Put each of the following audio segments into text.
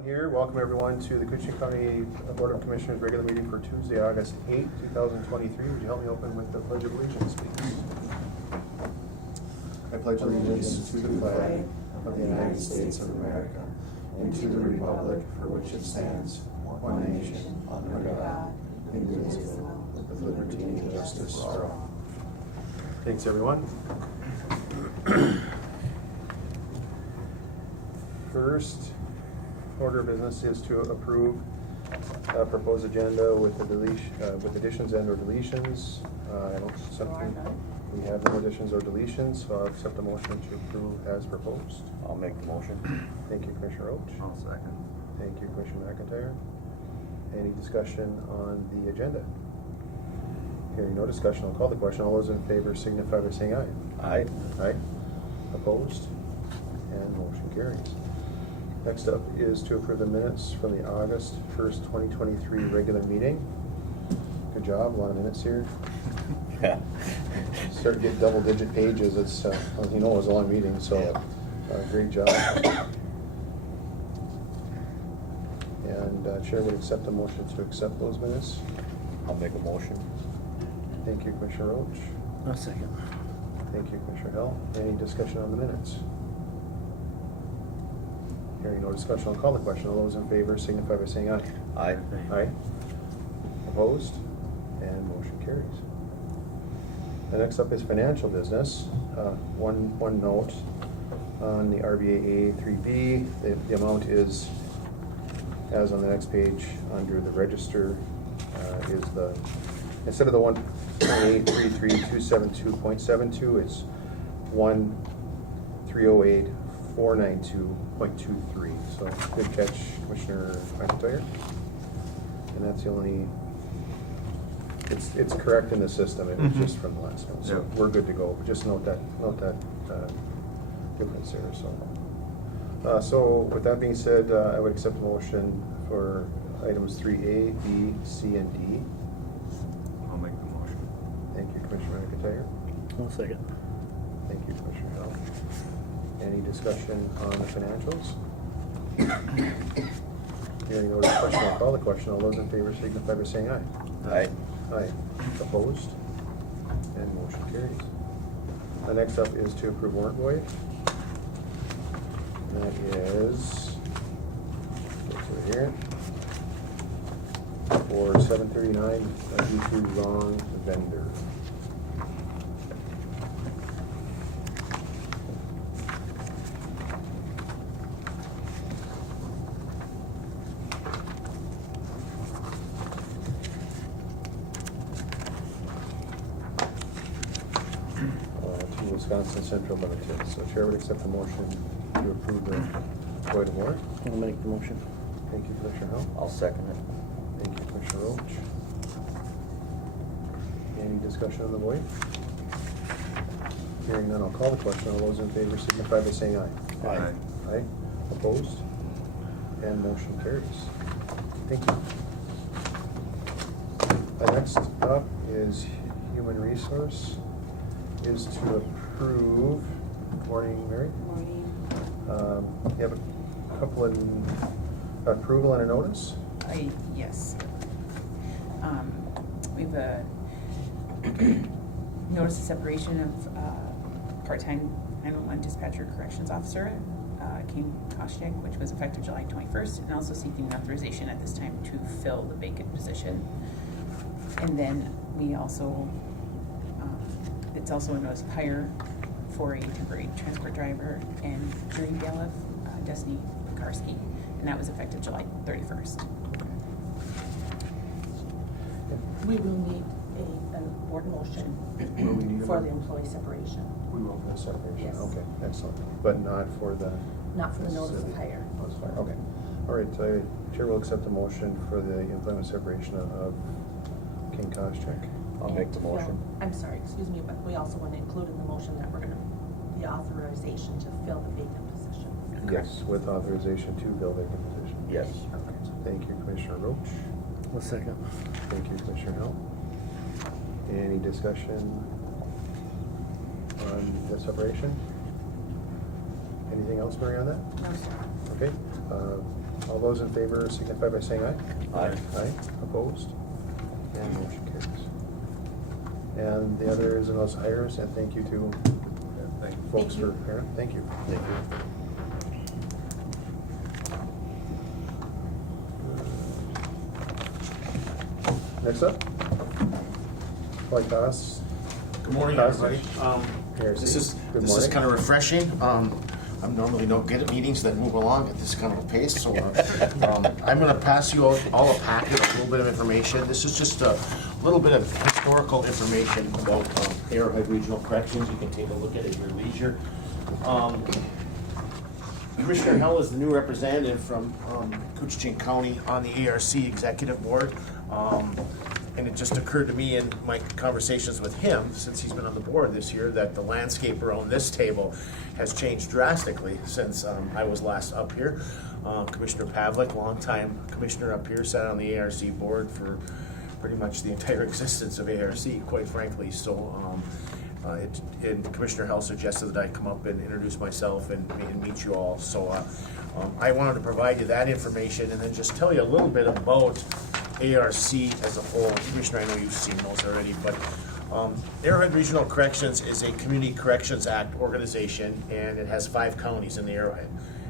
Everyone here, welcome everyone to the Koochiching County Board of Commissioners regular meeting for Tuesday, August 8, 2023. Would you help me open with the Pledge of Allegiance, please? I pledge allegiance to the flag of the United States of America and to the republic for which it stands, one nation, under God, indivisible, with liberty and justice for all. Thanks, everyone. First order of business is to approve proposed agenda with the with additions and or deletions. We have no additions or deletions, so I'll accept a motion to approve as proposed. I'll make the motion. Thank you, Commissioner Roach. I'll second. Thank you, Commissioner McIntyre. Any discussion on the agenda? Hearing no discussion, I'll call the question. All those in favor signify by saying aye. Aye. Aye. Opposed? And motion carries. Next up is to approve the minutes from the August 1st, 2023 regular meeting. Good job, a lot of minutes here. Yeah. Start to get double-digit pages. It's, as you know, it was a long meeting, so great job. And Chair would accept a motion to accept those minutes. I'll make a motion. Thank you, Commissioner Roach. A second. Thank you, Commissioner Hill. Any discussion on the minutes? Hearing no discussion, I'll call the question. All those in favor signify by saying aye. Aye. Aye. Opposed? And motion carries. The next up is financial business. One note on the RBAA 3B. The amount is, as on the next page, under the register, is the, instead of the 1.833272.72, it's 1,308,492.23. So good catch, Commissioner McIntyre. And that's the only, it's correct in the system. It was just from the last one. So we're good to go. Just note that difference there. So with that being said, I would accept a motion for items 3A, B, C, and D. I'll make the motion. Thank you, Commissioner McIntyre. A second. Thank you, Commissioner Hill. Any discussion on the financials? Hearing no discussion, I'll call the question. All those in favor signify by saying aye. Aye. Aye. Opposed? And motion carries. The next up is to approve warrant void. That is, let's see here, for 739, due to wrong vendor. To Wisconsin Central Limited. So Chair would accept the motion to approve the void warrant. I'll make the motion. Thank you, Commissioner Hill. I'll second it. Thank you, Commissioner Roach. Any discussion on the void? Hearing none, I'll call the question. All those in favor signify by saying aye. Aye. Aye. Opposed? And motion carries. Thank you. Next up is human resource. Is to approve. Good morning, Mary. Good morning. You have a couple of approval and a notice? Yes. We have a notice of separation of part-time 911 dispatcher corrections officer, Koochiching, which was effective July 21st, and also seeking authorization at this time to fill the vacant position. And then we also, it's also a notice of hire for a temporary transport driver and jury bailiff, Destiny Pekarski, and that was effective July 31st. We will need a board motion Will we need a for mo- the employee separation, We will for the separation. Yes. Okay, excellent. But not for the. not for the notice of hire. Notice of hire. Okay. All right, Chair will accept the motion for the employment separation of King Koochiching. I'll make the motion. No, I'm sorry, excuse me, but we also want to include in the motion that we're gonna, the authorization to fill the vacant position. Yes, with authorization to fill vacant position. Yes. Perfect. Thank you, Commissioner Roach. A second. Thank you, Commissioner Hill. Any discussion on the separation? Anything else, Mary, on that? No, sir. Okay. All those in favor signify by saying aye. Aye. Aye, opposed, and motion carries. And the other is those hires, and thank you to folks for, Aaron, thank you. Thank you. Next up, Mike Goss. Good morning, Goss. everybody. Here, This is good this is morning. kind of refreshing. I'm normally no good at meetings that move along at this kind of a pace, so I'm going to pass you all a packet, a little bit of information. This is just a little bit of historical information about Arrowhead Regional Corrections. You can take a look at it at your leisure. Commissioner Hell is the new representative from Koochiching County on the ARC Executive Board. And it just occurred to me in my conversations with him, since he's been on the board this year, that the landscape around this table has changed drastically since I was last up here. Commissioner Pavlik, longtime commissioner up here, sat on the ARC board for pretty much the entire existence of ARC, quite frankly. So, and Commissioner Hell suggested that I come up and introduce myself and meet you all. So I wanted to provide you that information and then just tell you a little bit about ARC as a whole. Commissioner, I know you've seen those already, but Arrowhead Regional Corrections is a Community Corrections Act organization, and it has 5 counties in the Arrowhead.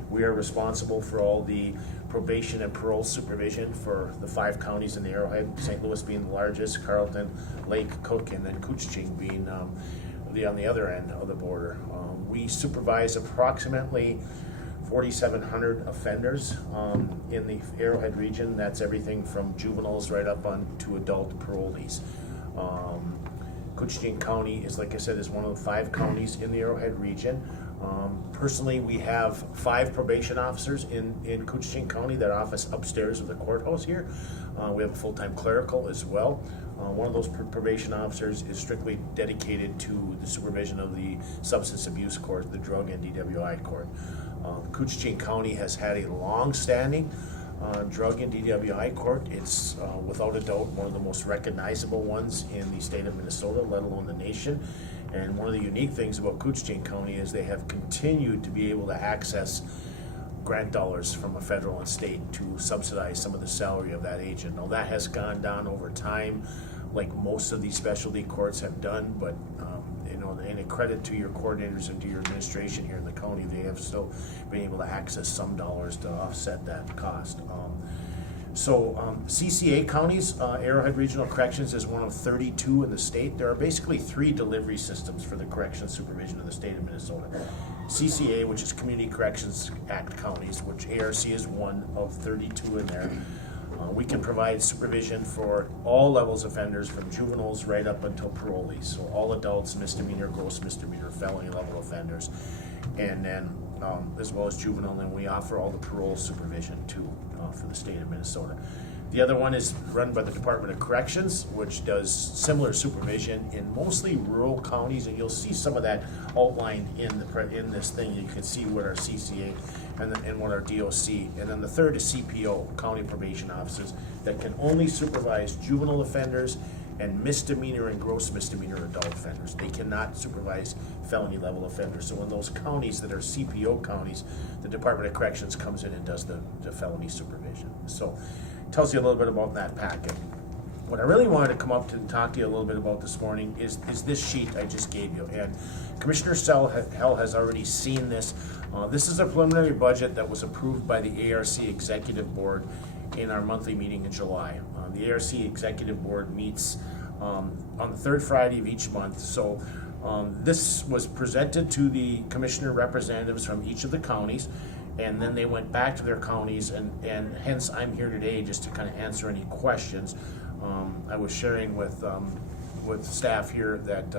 We are responsible for all the probation and parole supervision for the 5 counties in the Arrowhead, St. Louis being the largest, Carleton, Lake, Cook, and then Koochiching being on the other end of the border. We supervise approximately 4,700 offenders in the Arrowhead region. That's everything from juveniles right up on to adult parolees. Koochiching County is, like I said, is one of the 5 counties in the Arrowhead region. Personally, we have 5 probation officers in Koochiching County that office upstairs of the courthouse here. We have a full-time clerical as well. One of those probation officers is strictly dedicated to the supervision of the substance abuse court, the drug and DWI court. Koochiching County has had a long-standing drug and DWI court. It's without a doubt one of the most recognizable ones in the state of Minnesota, let alone the nation. And one of the unique things about Koochiching County is they have continued to be able to access grant dollars from a federal and state to subsidize some of the salary of that agent. Now that has gone down over time, like most of these specialty courts have done, but and a credit to your coordinators and to your administration here in the county, they have still been able to access some dollars to offset that cost. CCA counties, Arrowhead Regional Corrections is one of 32 in the state. There are basically 3 delivery systems for the corrections supervision in the state of Minnesota. CCA, which is Community Corrections Act counties, which ARC is one of 32 in there. We can provide supervision for all levels of offenders, from juveniles right up until parolees. So all adults, misdemeanor, gross misdemeanor, felony level offenders, and then as well as juvenile. And we offer all the parole supervision too for the state of Minnesota. The other one is run by the Department of Corrections, which does similar supervision in mostly rural counties, and you'll see some of that outlined in this thing. You can see what our CCA and what our DOC, and then the third is CPO, County Probation Officers, that can only supervise juvenile offenders and misdemeanor and gross misdemeanor adult offenders. They cannot supervise felony level offenders. So in those counties that are CPO counties, the Department of Corrections comes in and does the felony supervision. So it tells you a little bit about that packet. What I really wanted to come up to and talk to you a little bit about this morning is this sheet I just gave you. And Commissioner Hell has already seen this. This is a preliminary budget that was approved by the ARC Executive Board in our monthly meeting in July. The ARC Executive Board meets on the 3rd Friday of each month. So this was presented to the commissioner representatives from each of the counties, and then they went back to their counties, and hence I'm here today just to kind of answer any questions. I was sharing with staff here that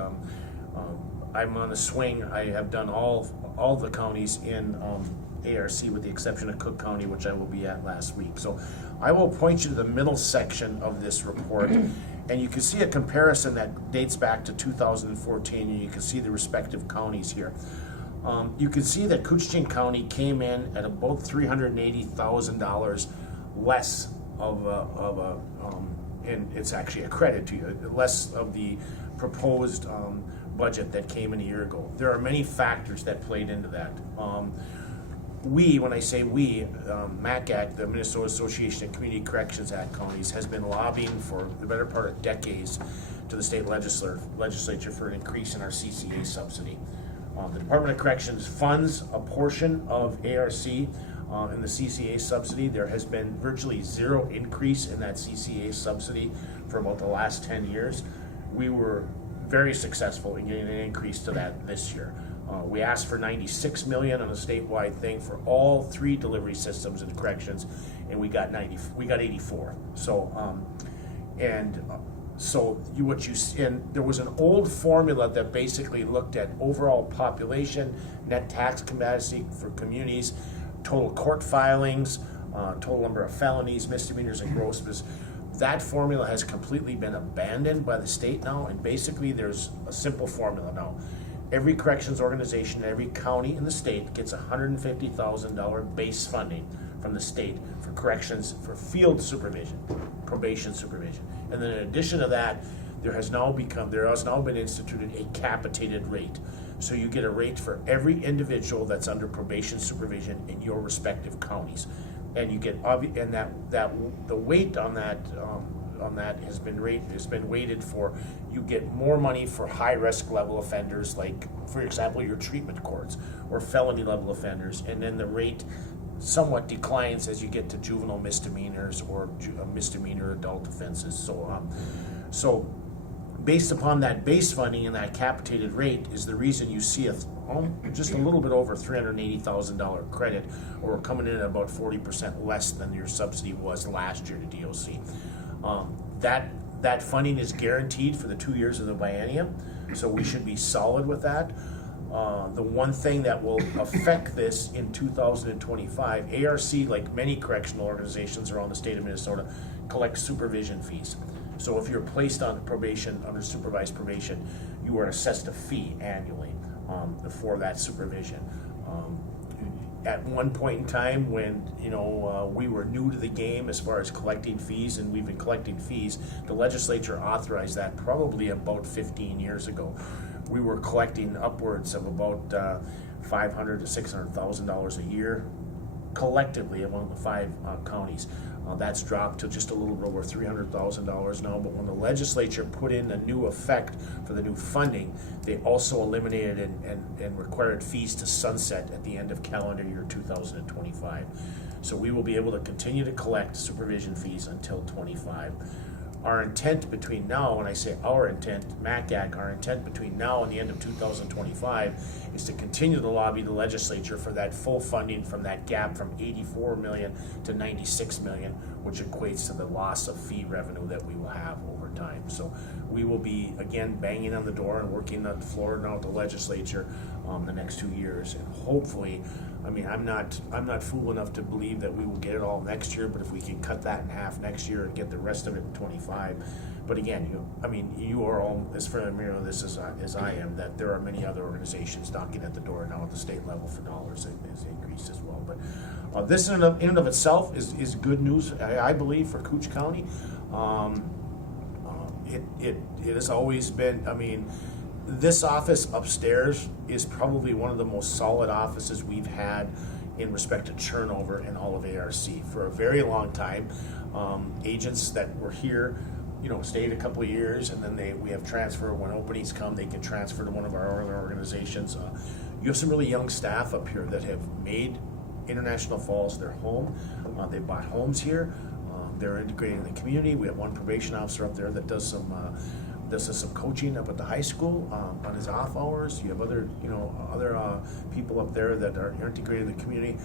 I'm on a swing. I have done all the counties in ARC with the exception of Cook County, which I will be at last week. So I will point you to the middle section of this report, and you can see a comparison that dates back to 2014, and you can see the respective counties here. You can see that Koochiching County came in at about $380,000 less and it's actually a credit to you, less of the proposed budget that came in a year ago. There are many factors that played into that. we, when I say we, MACAC, the Minnesota Association of Community Corrections Act Counties, has been lobbying for the better part of decades to the state legislature for an increase in our CCA subsidy. The Department of Corrections funds a portion of ARC in the CCA subsidy. There has been virtually zero increase in that CCA subsidy for about the last 10 years. We were very successful in getting an increase to that this year. We asked for 96 million on a statewide thing for all 3 delivery systems in corrections, and we got 84. So, and there was an old formula that basically looked at overall population, net tax capacity for communities, total court filings, total number of felonies, misdemeanors, and gross mis. That formula has completely been abandoned by the state now, and basically there's a simple formula now. Every corrections organization, every county in the state gets $150,000 base funding from the state for corrections, for field supervision, probation supervision. And then in addition to that, there has now been instituted a capitated rate. So you get a rate for every individual that's under probation supervision in your respective counties. And you get, and the weight on that has been weighted for, you get more money for high risk level offenders, like for example your treatment courts, or felony level offenders, and then the rate somewhat declines as you get to juvenile misdemeanors or misdemeanor adult offenses. So based upon that base funding and that capitated rate is the reason you see just a little bit over $380,000 credit, or coming in at about 40% less than your subsidy was last year to DOC. That funding is guaranteed for the 2 years of the biennium, so we should be solid with that. The one thing that will affect this in 2025, ARC, like many correctional organizations around the state of Minnesota, collects supervision fees. So if you're placed on probation, under supervised probation, you are assessed a fee annually for that supervision. At one point in time when we were new to the game as far as collecting fees, and we've been collecting fees, the legislature authorized that probably about 15 years ago. We were collecting upwards of about $500,000 to $600,000 a year collectively among the 5 counties. That's dropped to just a little bit over $300,000 now, but when the legislature put in a new effect for the new funding, they also eliminated and required fees to sunset at the end of calendar year 2025. So we will be able to continue to collect supervision fees until 25. Our intent between now, when I say our intent, MACAC, our intent between now and the end of 2025 is to continue to lobby the legislature for that full funding from that gap from 84 million to 96 million, which equates to the loss of fee revenue that we will have over time. So we will be, again, banging on the door and working on the floor now with the legislature the next 2 years, and hopefully, I'm not fool enough to believe that we will get it all next year, but if we can cut that in half next year and get the rest of it in 25. But again, you are all as familiar with this as I am, that there are many other organizations knocking at the door now at the state level for dollars has increased as well. But this in and of itself is good news, I believe, for Cooch County. It has always been, this office upstairs is probably one of the most solid offices we've had in respect to turnover in all of ARC for a very long time. Agents that were here, stayed a couple of years, and then we have transfer. When openings come, they can transfer to one of our other organizations. You have some really young staff up here that have made International Falls their home. They bought homes here. They're integrating in the community. We have one probation officer up there that does some coaching up at the high school on his off hours. You have other people up there that are integrated in the community.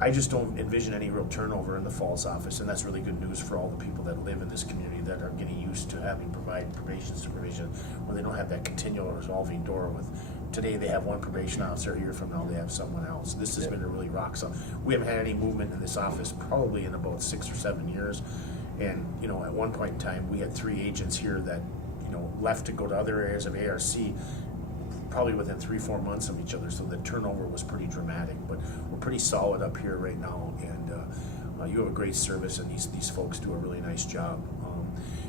I just don't envision any real turnover in the Falls office, and that's really good news for all the people that live in this community that are getting used to having probation supervision, where they don't have that continual revolving door with, today they have one probation officer, a year from now they have someone else. This has been a really rock solid. We haven't had any movement in this office probably in about 6 or 7 years, and at one point in time we had 3 agents here that left to go to other areas of ARC probably within 3-4 months of each other, so the turnover was pretty dramatic. But we're pretty solid up here right now, and you have a great service, and these folks do a really nice job.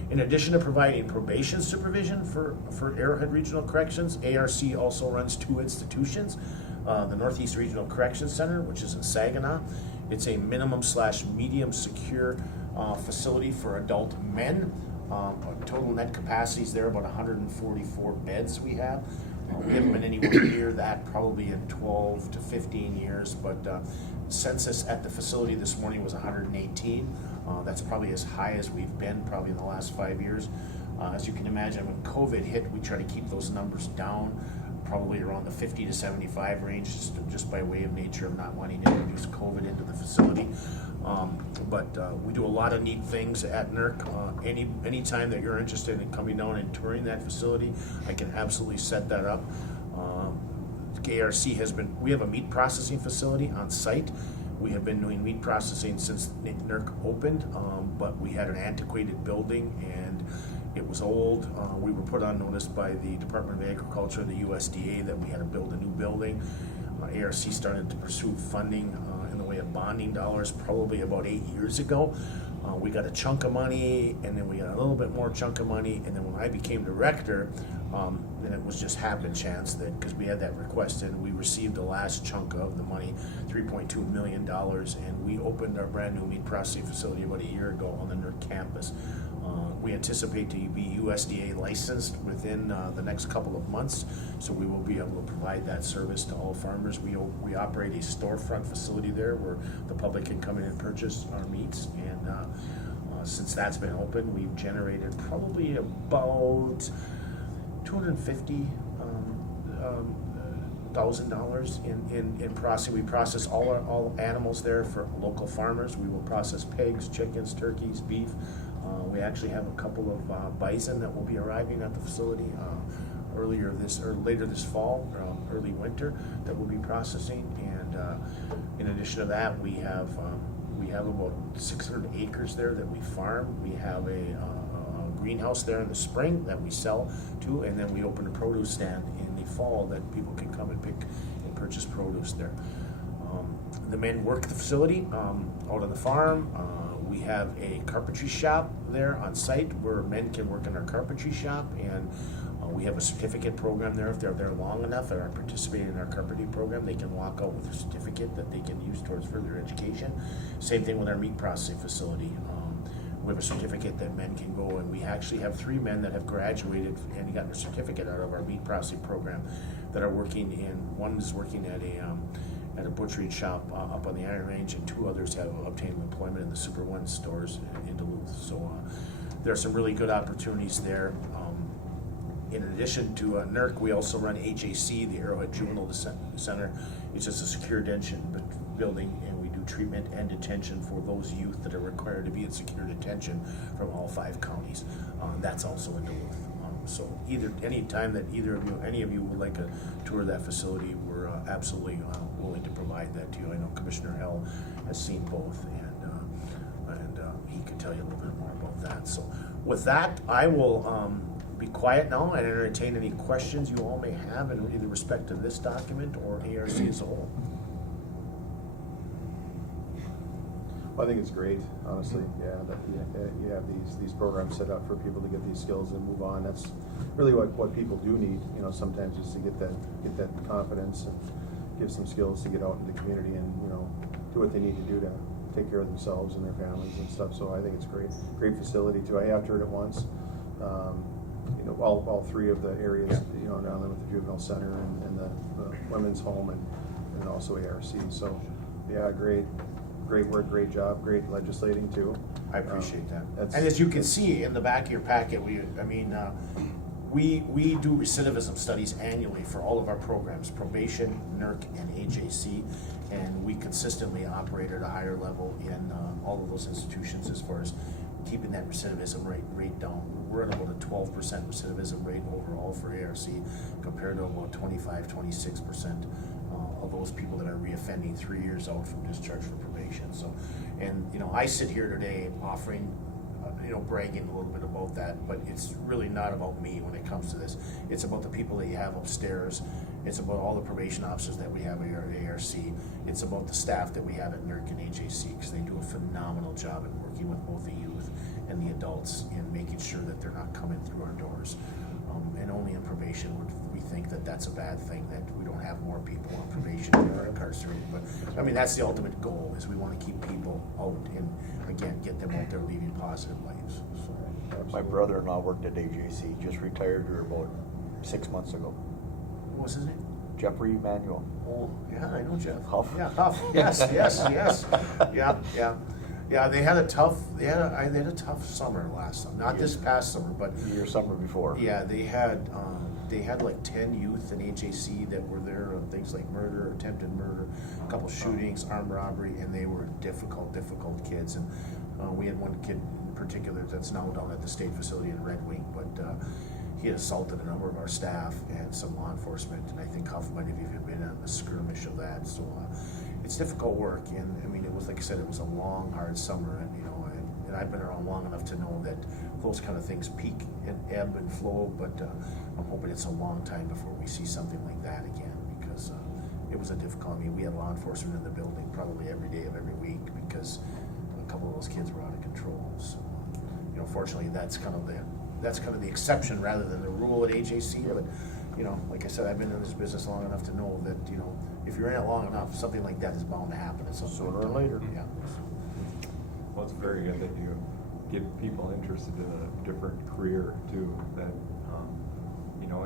In addition to providing probation supervision for Arrowhead Regional Corrections, ARC also runs 2 institutions. the Northeast Regional Corrections Center, which is in Saginaw. It's a minimum/medium secure facility for adult men. Total net capacities there about 144 beds we have. We haven't been anywhere near that probably in 12 to 15 years, but census at the facility this morning was 118. That's probably as high as we've been probably in the last 5 years. As you can imagine, when COVID hit, we try to keep those numbers down, probably around the 50 to 75 range, just by way of nature of not wanting to introduce COVID into the facility. But we do a lot of neat things at NERC. Any time that you're interested in coming down and touring that facility, I can absolutely set that up. ARC we have a meat processing facility on site. We have been doing meat processing since NERC opened, but we had an antiquated building and it was old. We were put on notice by the Department of Agriculture and the USDA that we had to build a new building. ARC started to pursue funding in the way of bonding dollars probably about 8 years ago. We got a chunk of money, and then we got a little bit more chunk of money, and then when I became director, then it was just happen chance that because we had that request and we received the last chunk of the money, $3.2 million, and we opened our brand new meat processing facility about a year ago on the NERC campus. We anticipate to be USDA licensed within the next couple of months, so we will be able to provide that service to all farmers. We operate a storefront facility there where the public can come in and purchase our meats, and since that's been open, we've generated probably about $250,000 in processing. We process all animals there for local farmers. We will process pigs, chickens, turkeys, beef. We actually have a couple of bison that will be arriving at the facility later this fall, early winter, that we'll be processing. And in addition to that, we have about 600 acres there that we farm. We have a greenhouse there in the spring that we sell to, and then we open a produce stand in the fall that people can come and pick and purchase produce there. The men work the facility out on the farm. We have a carpentry shop there on site where men can work in our carpentry shop, and we have a certificate program there. If they're there long enough and are participating in our carpentry program, they can walk out with a certificate that they can use towards further education. Same thing with our meat processing facility. We have a certificate that men can go, and we actually have 3 men that have graduated and gotten a certificate out of our meat processing program that are working one is working at a butchery shop up on the Iron Range, and 2 others have obtained employment in the Super One stores in Duluth. So there are some really good opportunities there. In addition to NERC, we also run HAC, the Arrowhead Juvenile Center. It's just a secure detention building, and we do treatment and detention for those youth that are required to be in secure detention from all 5 counties. That's also in Duluth. So any time that any of you would like a tour of that facility, we're absolutely willing to provide that to you. I know Commissioner Hell has seen both, and he can tell you a little bit more about that. So with that, I will be quiet now and entertain any questions you all may have in either respect to this document or ARC as a whole. Well, I think it's great, honestly, yeah, that you have these programs set up for people to get these skills and move on. That's really what people do need, sometimes, is to get that confidence and give some skills to get out in the community and, do what they need to do to take care of themselves and their families and stuff. So I think it's great facility too. I have toured it once. All 3 of the areas, down there with the juvenile center and the women's home and also ARC. So yeah, great work, great job, great legislating too. I appreciate that. And as you can see in the back of your packet, we do recidivism studies annually for all of our programs, probation, NERC, and AJC, and we consistently operate at a higher level in all of those institutions as far as keeping that recidivism rate down. We're at about a 12% recidivism rate overall for ARC compared to about 25-26% of those people that are reoffending 3 years out from discharge from probation. So, and I sit here today offering, bragging a little bit about that, but it's really not about me when it comes to this. It's about the people that you have upstairs. It's about all the probation officers that we have at ARC. It's about the staff that we have at NERC and AJC, because they do a phenomenal job in working with both the youth and the adults in making sure that they're not coming through our doors. And only in probation would we think that that's a bad thing, that we don't have more people on probation who are incarcerated. But, I mean, that's the ultimate goal, is we want to keep people out and, again, get them out there leading positive lives, so. My brother-in-law worked at AJC, just retired here about 6 months ago. What was his name? Jeffrey Emanuel. Oh, yeah, I know Jeff. Huff. Yeah, Huff, yes, yes. Yeah, they had a tough summer last summer, not this past summer, but. The year summer before. Yeah, they had like 10 youth in AJC that were there on things like murder, attempted murder, a couple shootings, armed robbery, and they were difficult kids. And we had one kid in particular that's now down at the state facility in Red Wing, but he had assaulted a number of our staff and some law enforcement, and I think Huff might have even been on a skirmish of that. So it's difficult work, and I mean, it was, like I said, it was a long, hard summer, and and I've been around long enough to know that those kind of things peak and ebb and flow, but I'm hoping it's a long time before we see something like that again, because it was a difficult, I mean, we had law enforcement in the building probably every day of every week, because a couple of those kids were out of control. So, fortunately, that's kind of the exception rather than the rule at AJC, but, like I said, I've been in this business long enough to know that, if you're in it long enough, something like that is bound to happen at some point. Sooner or later. Yeah. Well, it's very good that you get people interested in a different career too, that,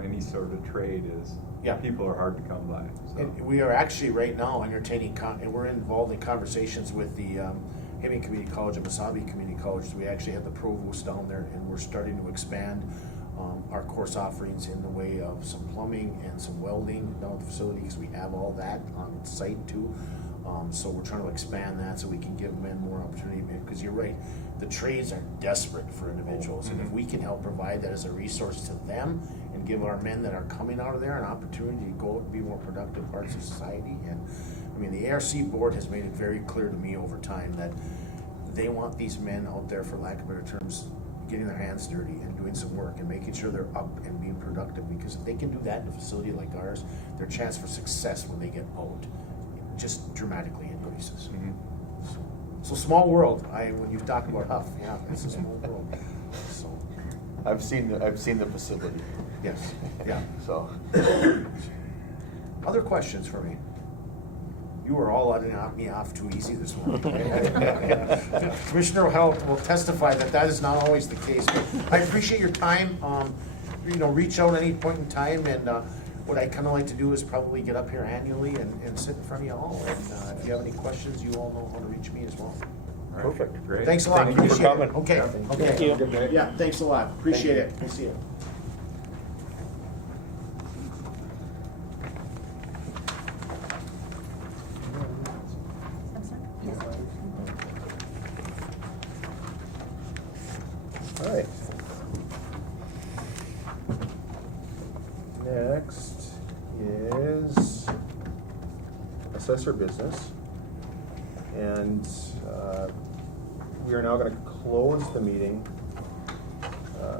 any sort of trade is, Yeah. people are hard to come by, so. And we are actually right now entertaining, and we're involved in conversations with the Heming Community College and Wasabi Community College. We actually have the provost down there, and we're starting to expand our course offerings in the way of some plumbing and some welding down at the facility, because we have all that on site too. So we're trying to expand that so we can give men more opportunity, because you're right, the trades are desperate for individuals, and if we can help provide that as a resource to them and give our men that are coming out of there an opportunity to go and be more productive parts of society. And I mean, the ARC board has made it very clear to me over time that they want these men out there, for lack of better terms, getting their hands dirty and doing some work and making sure they're up and being productive, because if they can do that in a facility like ours, their chance for success when they get out just dramatically increases. So small world. When you talk about Huff, yeah, it's a small world. So I've seen the facility. yes, yeah. So. Other questions for me? You were all letting me off too easy this morning. Commissioner Held will testify that is not always the case. But I appreciate your time. Reach out at any point in time, and what I kind of like to do is probably get up here annually and sit in front of you all. And if you have any questions, you all know how to reach me as well. All right, Perfect. Great. Thanks a lot. Thank you for Appreciate it. coming. Okay. Yeah. Okay. Thank you. Good day. Yeah. Thanks a lot. Appreciate it. We'll see you. I'm sorry? Yes. All right. Next is assessor business. And we are now going to close the meeting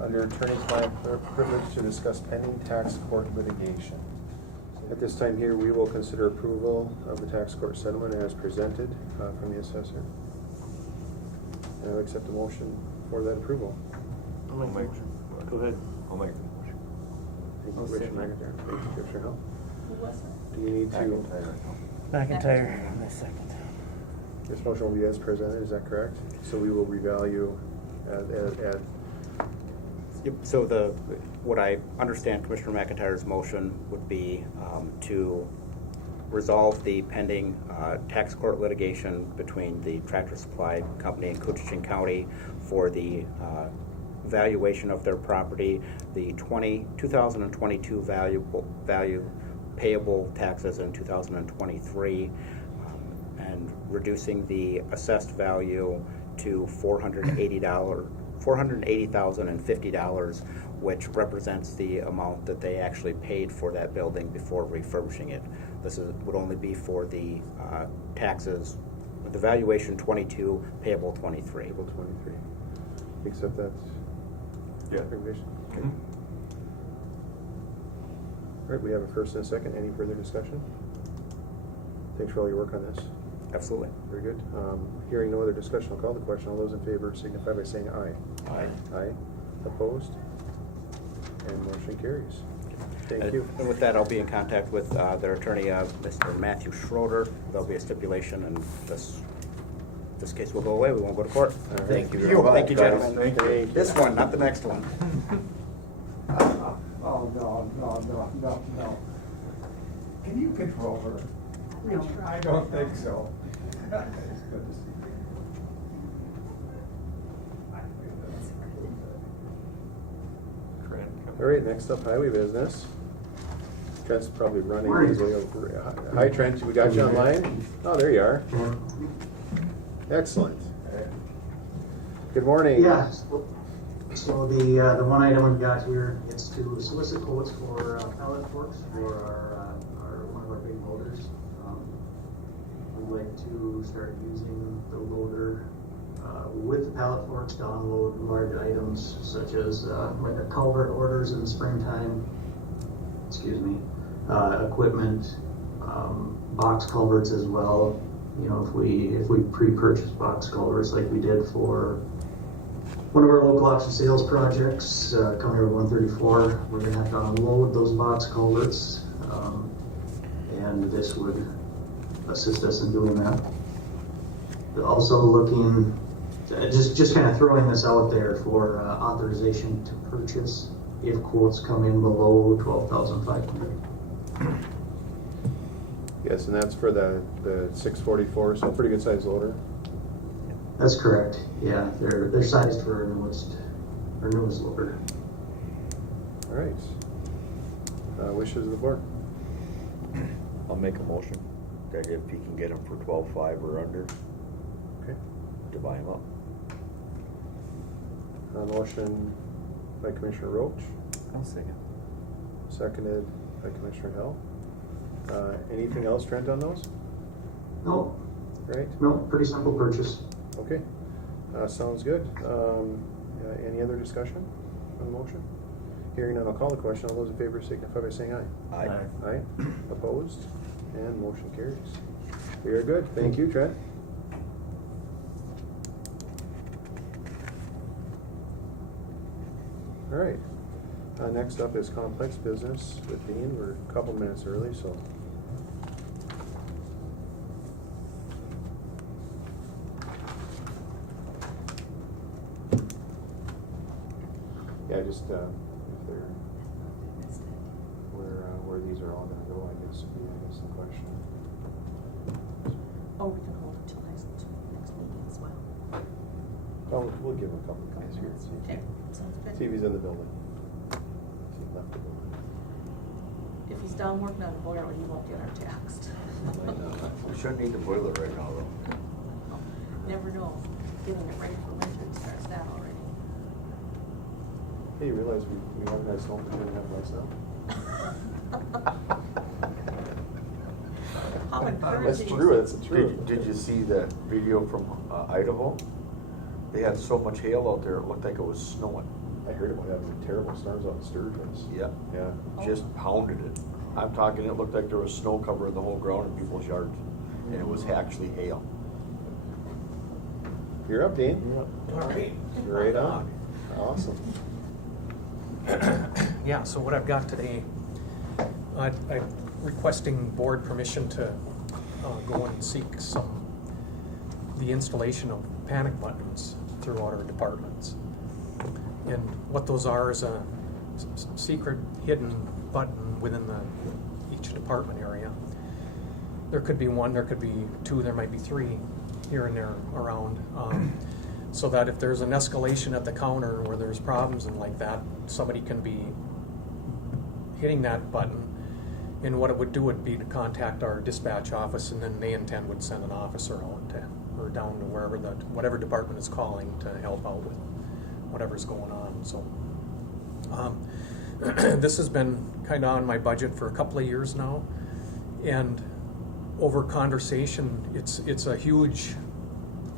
under attorney-client privilege to discuss pending tax court litigation. At this time here, we will consider approval of the tax court settlement as presented from the assessor. And I'll accept a motion for that approval. I'll make the motion. Go ahead. I'll make the motion. Thank you, I'll Commissioner second. McIntyre. Thank you, Commissioner Hill. Who was it? Do you need to, McIntyre, my second. this motion will be as presented, is that correct? So we will revalue at Yep, so what I understand Commissioner McIntyre's motion would be to resolve the pending tax court litigation between the Tractor Supply Company and Koochiching County for the valuation of their property, the 2022 value payable taxes in 2023, and reducing the assessed value to $480,050, which represents the amount that they actually paid for that building before refurbishing it. This would only be for the taxes, the valuation 22, payable 23. Table 23. Accept that Yeah. recommendation? Okay. All right, we have a first and a second. Any further discussion? Thanks for all your work on this. Absolutely. Very good. Hearing no other discussion, I'll call the question. All those in favor signify by saying aye. Aye. Aye. Opposed? and motion carries. Thank you. And with that, I'll be in contact with their attorney, Mr. Matthew Schroeder. There'll be a stipulation, and this case will go away. We won't go to court. All right. Thank you very You, much. thank you, guys. gentlemen. Thank you. This one, not the next one. Oh, no. Can you control her? No. I don't think so. It's good to see you. Trent, come All right, next up, highway business. Trent's probably running his way over. Hi, Trent, we got you online? Oh, there you are. Excellent. Good morning. Yeah, so the one item we've got here is to solicit quotes for pallet forks for one of our big loaders. We'd like to start using the loader with the pallet forks to unload large items such as like a culvert orders in the springtime, equipment, box culverts as well. You know, if we pre-purchase box culverts like we did for one of our local option sales projects, County Road 134, we're gonna have to unload those box culverts, and this would assist us in doing that. But also looking, just kind of throwing this out there for authorization to purchase if quotes come in below $12,500. Yes, and that's for the 644, so pretty good sized loader. That's correct. Yeah, they're sized for our newest loader. All right. Wishes of the board. I'll make a motion that if you can get them for 12.5 or under, Okay. to buy them up. Motion by Commissioner Roach, I'll second. seconded by Commissioner Hill. Anything else, Trent, on those? No, Right? pretty simple purchase. Okay. Sounds good. Any other discussion on the motion? Hearing none, I'll call the question. All those in favor signify by saying aye. Aye. Aye. Opposed? And motion carries. We are good. Thank you, Trent. All right. Next up is complex business with Dean. We're a couple minutes early, so. Yeah, just if they're where these are all going to go, I guess would be the question. Oh, we can hold it till next meeting as well. Well, we'll give him a couple of minutes here and see Okay, sounds if good. he's in the building. See if he left the building. If he's down working on the boiler, he won't get our text. We shouldn't need the boiler right now, though. Never know, getting it ready for winter starts that already. Hey, you realize we haven't had snow for 2.5 months now? How encouraging. That's true, that's true. Did you see that video from Idaho? They had so much hail out there, it looked like it was snowing. I heard about having terrible storms out in Sturgis. Yeah. Yeah. Just pounded it. I'm talking, it looked like there was snow covering the whole ground in people's yards, and it was actually hail. You're up, Dean. All right. You're right on. Awesome. Yeah, so what I've got today, I'm requesting board permission to go and seek the installation of panic buttons throughout our departments. And what those are is a secret hidden button within each department area. There could be one, there could be two, there might be three here and there around. So that if there's an escalation at the counter where there's problems and like that, somebody can be hitting that button. And what it would do would be to contact our dispatch office, and then they in turn would send an officer out or down to whatever department is calling to help out with whatever's going on. So this has been kind of on my budget for a couple of years now, and over conversation, it's a huge.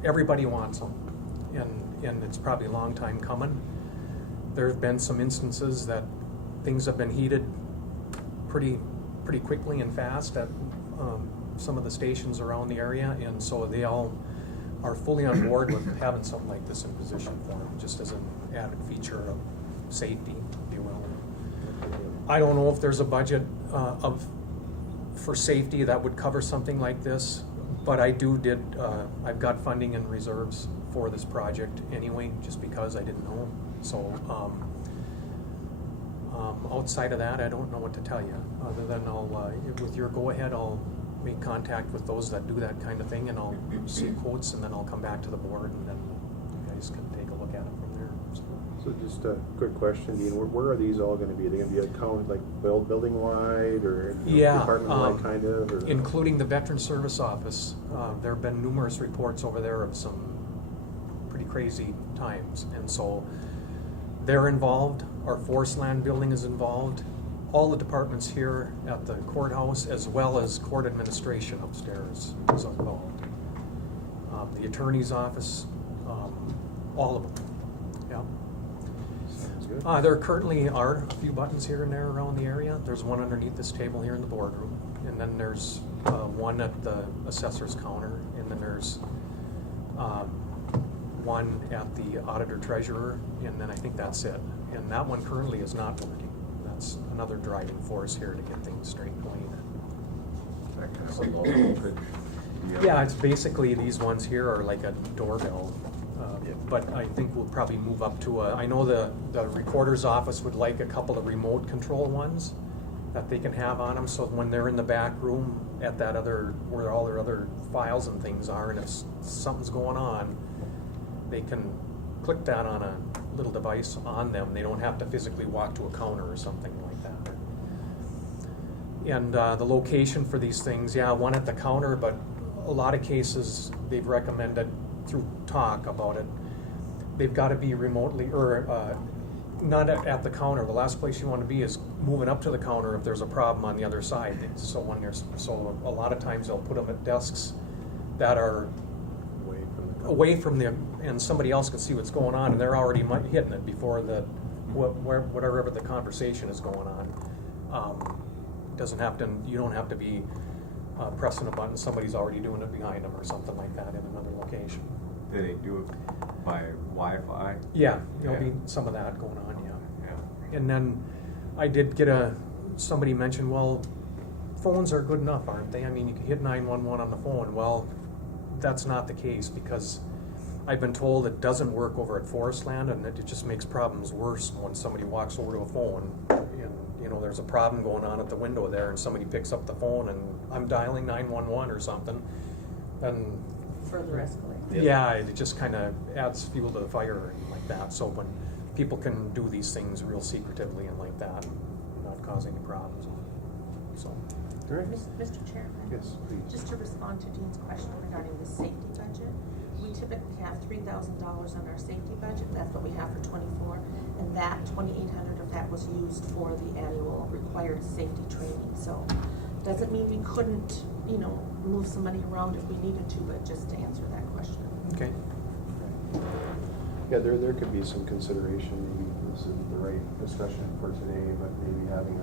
Everybody wants them, and it's probably a long time coming. There have been some instances that things have been heated pretty quickly and fast at some of the stations around the area, and so they all are fully on board with having something like this in position for them, just as an added feature of safety, if you will. I don't know if there's a budget for safety that would cover something like this, but I've got funding in reserves for this project anyway, just because I didn't know. So outside of that, I don't know what to tell you, other than with your go-ahead, I'll make contact with those that do that kind of thing, and I'll see quotes, and then I'll come back to the board, and then you guys can take a look at it from there. So just a quick question, Dean, where are these all gonna be? Are they gonna be accounted like building-wide or Yeah, department-wide kind of? Or? including the Veteran Service Office. There have been numerous reports over there of some pretty crazy times, and so they're involved. Our forest land building is involved. All the departments here at the courthouse, as well as court administration upstairs, is involved. The attorney's office, all of them. Yeah. Sounds good. There currently are a few buttons here and there around the area. There's one underneath this table here in the boardroom, and then there's one at the assessor's counter, and then there's one at the auditor treasurer, and then I think that's it. And that one currently is not working. That's another driving force here to get things straight going. That kind of a low voltage. Yeah, it's basically, these ones here are like a doorbell. But I think we'll probably move up to I know the recorder's office would like a couple of remote control ones that they can have on them, so when they're in the back room at that other, where all their other files and things are, and if something's going on, they can click that on a little device on them. They don't have to physically walk to a counter or something like that. And the location for these things, yeah, one at the counter, but a lot of cases they've recommended through talk about it, they've got to be remotely, or not at the counter. The last place you want to be is moving up to the counter if there's a problem on the other side. So a lot of times they'll put them at desks that are away from them, and somebody else can see what's going on, and they're already hitting it before whatever the conversation is going on. Doesn't have to. You don't have to be pressing a button. Somebody's already doing it behind them or something like that in another location. Do they do it by Wi-Fi? Yeah, there'll be some of that going on. Yeah. Yeah. And then I did get somebody mentioned, well, phones are good enough, aren't they? I mean, you can hit 911 on the phone. Well, that's not the case, because I've been told it doesn't work over at Forest Land, and it just makes problems worse when somebody walks over to a phone and, there's a problem going on at the window there, and somebody picks up the phone and I'm dialing 911 or something, and Further escalate. yeah, it just kind of adds fuel to the fire like that. So when people can do these things real secretively and like that, not cause any problems. So. All right. Mr. Chairman? Yes, please. Just to respond to Dean's question regarding the safety budget, we typically have $3,000 on our safety budget. That's what we have for '24, and that $2,800 of that was used for the annual required safety training. So, doesn't mean we couldn't, move some money around if we needed to, but just to answer that question. Okay. Yeah, there could be some consideration. Maybe this isn't the right discussion for today, but maybe having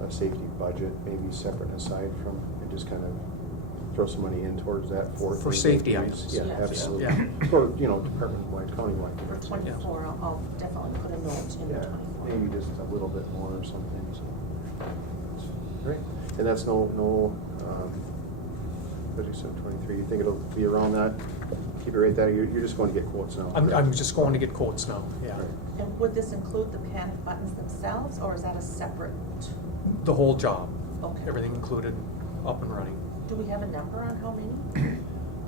a safety budget, maybe separate and aside from, and just kind of throw some money in towards that for safety items. items. Yeah, Yeah. absolutely. Yeah. Or department-wide, county-wide. For '24, I'll definitely put a note in Yeah, '24. maybe just a little bit more or something. So, great. And that's no. What did you say, 23? You think it'll be around that? Keep it right there. You're just going to get quotes now. I'm just going to get quotes now. Yeah. Right. And would this include the panic buttons themselves, or is that a separate? The whole job. Okay. Everything included, up and running. Do we have a number on how many?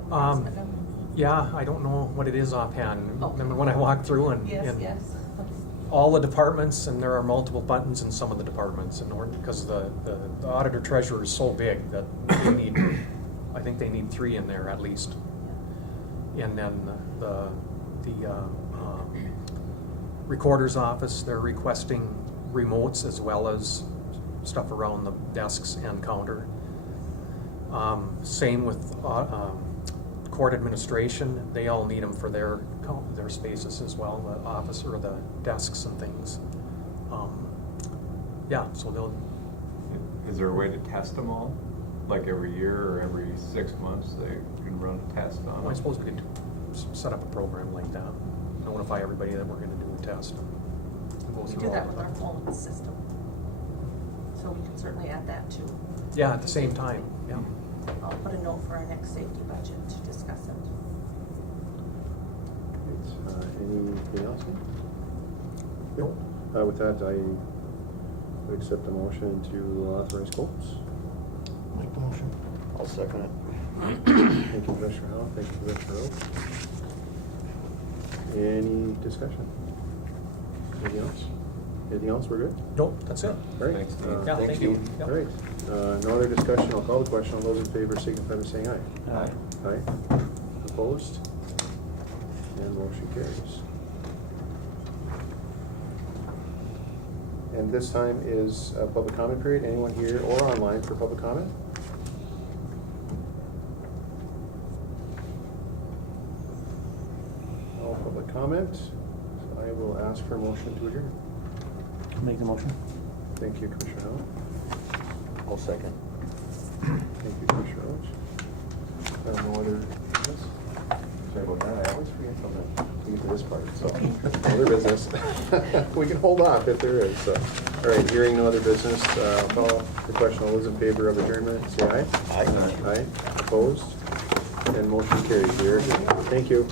Approximate number? Yeah, I don't know what it is offhand. Okay. Remember when I walked through and, Yes, and yes. all the departments, and there are multiple buttons in some of the departments, in order, because the auditor treasurer is so big that they need, I think they need 3 in there at least. And then the recorder's office, they're requesting remotes as well as stuff around the desks and counter. Same with court administration. They all need them for their spaces as well, the office or the desks and things. Yeah, so they'll. Is there a way to test them all? Like every year or every 6 months, they can run a test on them? I suppose we could set up a program like that. Notify everybody that we're going to do a test. And go We through do all that of with our phone system. so we can certainly add that too. Yeah, at the same time, yeah. I'll put a note for our next safety budget to discuss it. Anything else? Nope. With that, I would accept the motion to authorize quotes. Make the motion. I'll second it. Thank you, Commissioner Howell. Thank you, Commissioner Roach. Any discussion? Anything else? Anything else? We're good? Nope, that's it. All right. Thanks, Steve. Yeah, thank you. All right. No other discussion. I'll call the question. All those in favor signify by saying aye. Aye. Aye. Opposed? And motion carries. And this time is a public comment period. Anyone here or online for public comment? No public comment. So I will ask for a motion to adjourn. Make the motion. Thank you, Commissioner Howell. I'll second. Thank you, Commissioner Roach. I have no other business. Sorry about that. I always forget till we get to this part. So, other business. We can hold off if there is. So, all right. Hearing no other business, I'll call the question. All those in favor of adjournment, say aye. Aye. Aye. Opposed? And motion carries. Here. Thank you.